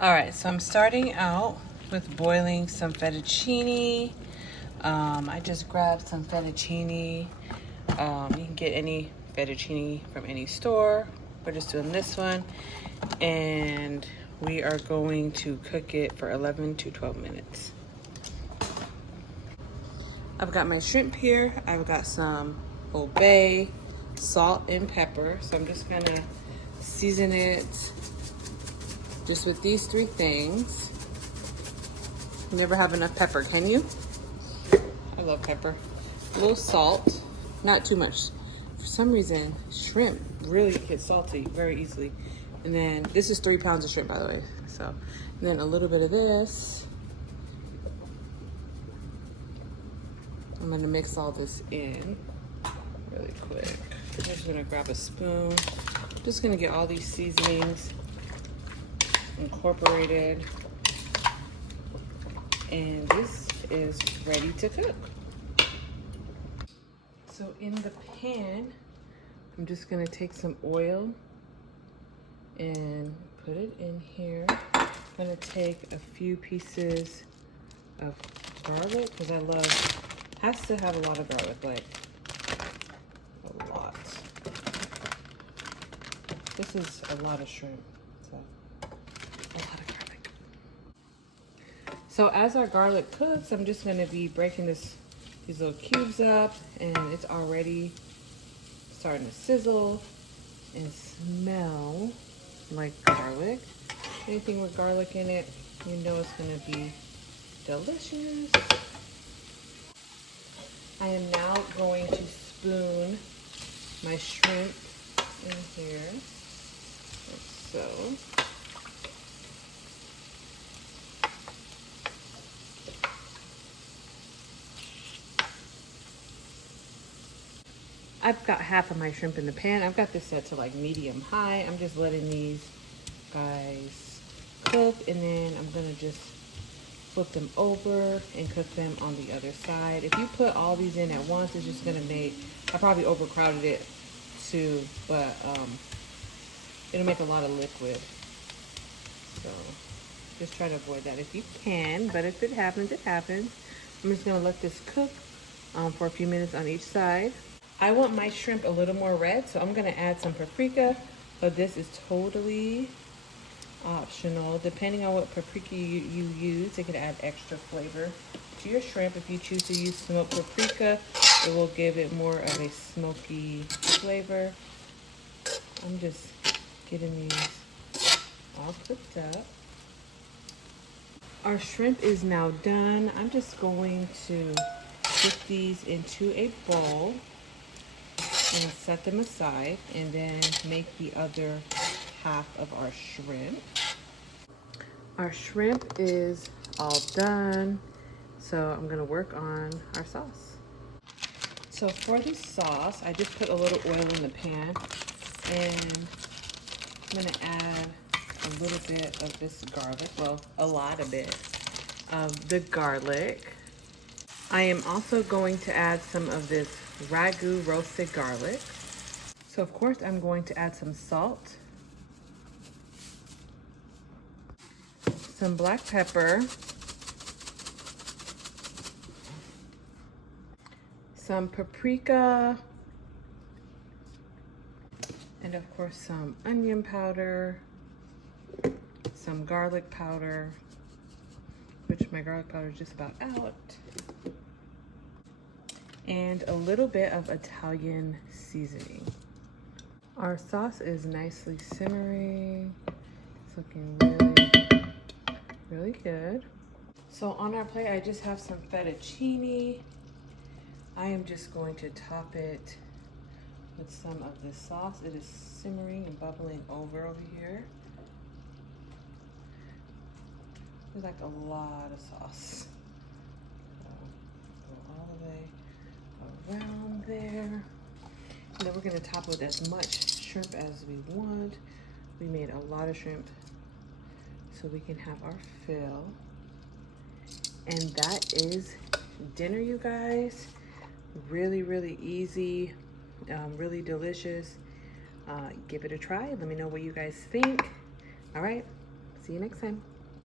All right, so I'm starting out with boiling some fettuccine. I just grabbed some fettuccine. You can get any fettuccine from any store. We're just doing this one. And we are going to cook it for 11 to 12 minutes. I've got my shrimp here. I've got some Old Bay, salt, and pepper. So I'm just gonna season it just with these three things. You never have enough pepper, can you? I love pepper. A little salt, not too much. For some reason, shrimp really get salty very easily. And then this is 3 pounds of shrimp, by the way. So, and then a little bit of this. I'm gonna mix all this in really quick. I'm just gonna grab a spoon. I'm just gonna get all these seasonings incorporated, and this is ready to cook. So in the pan, I'm just gonna take some oil and put it in here. I'm gonna take a few pieces of garlic because I love, has to have a lot of garlic, like a lot. This is a lot of shrimp, so a lot of garlic. So as our garlic cooks, I'm just gonna be breaking these little cubes up, and it's already starting to sizzle and smell like garlic. Anything with garlic in it, you know it's gonna be delicious. I am now going to spoon my shrimp in here, like so. I've got half of my shrimp in the pan. I've got this set to like medium high. I'm just letting these guys cook, and then I'm gonna just flip them over and cook them on the other side. If you put all these in at once, it's just gonna make, I probably overcrowded it too, but it'll make a lot of liquid. So just try to avoid that if you can, but if it happens, it happens. I'm just gonna let this cook for a few minutes on each side. I want my shrimp a little more red, so I'm gonna add some paprika, but this is totally optional. Depending on what paprika you use, it can add extra flavor to your shrimp. If you choose to use smoked paprika, it will give it more of a smoky flavor. I'm just getting these all cooked up. Our shrimp is now done. I'm just going to put these into a bowl and set them aside, and then make the other half of our shrimp. Our shrimp is all done, so I'm gonna work on our sauce. So for the sauce, I just put a little oil in the pan, and I'm gonna add a little bit of this garlic, well, a lot of it of the garlic. I am also going to add some of this ragu roasted garlic. So of course I'm going to add some salt, some black pepper, some paprika, and of course some onion powder, some garlic powder, which my garlic powder is just about out, and a little bit of Italian seasoning. Our sauce is nicely simmering. It's looking really good. So on our plate, I just have some fettuccine. I am just going to top it with some of this sauce. It is simmering and bubbling over here. There's like a lot of sauce. So go all the way around there. And then we're gonna top with as much shrimp as we want. We made a lot of shrimp, so we can have our fill. And that is dinner, you guys. Really, really easy, really delicious. Give it a try. Let me know what you guys think. All right, See you next time.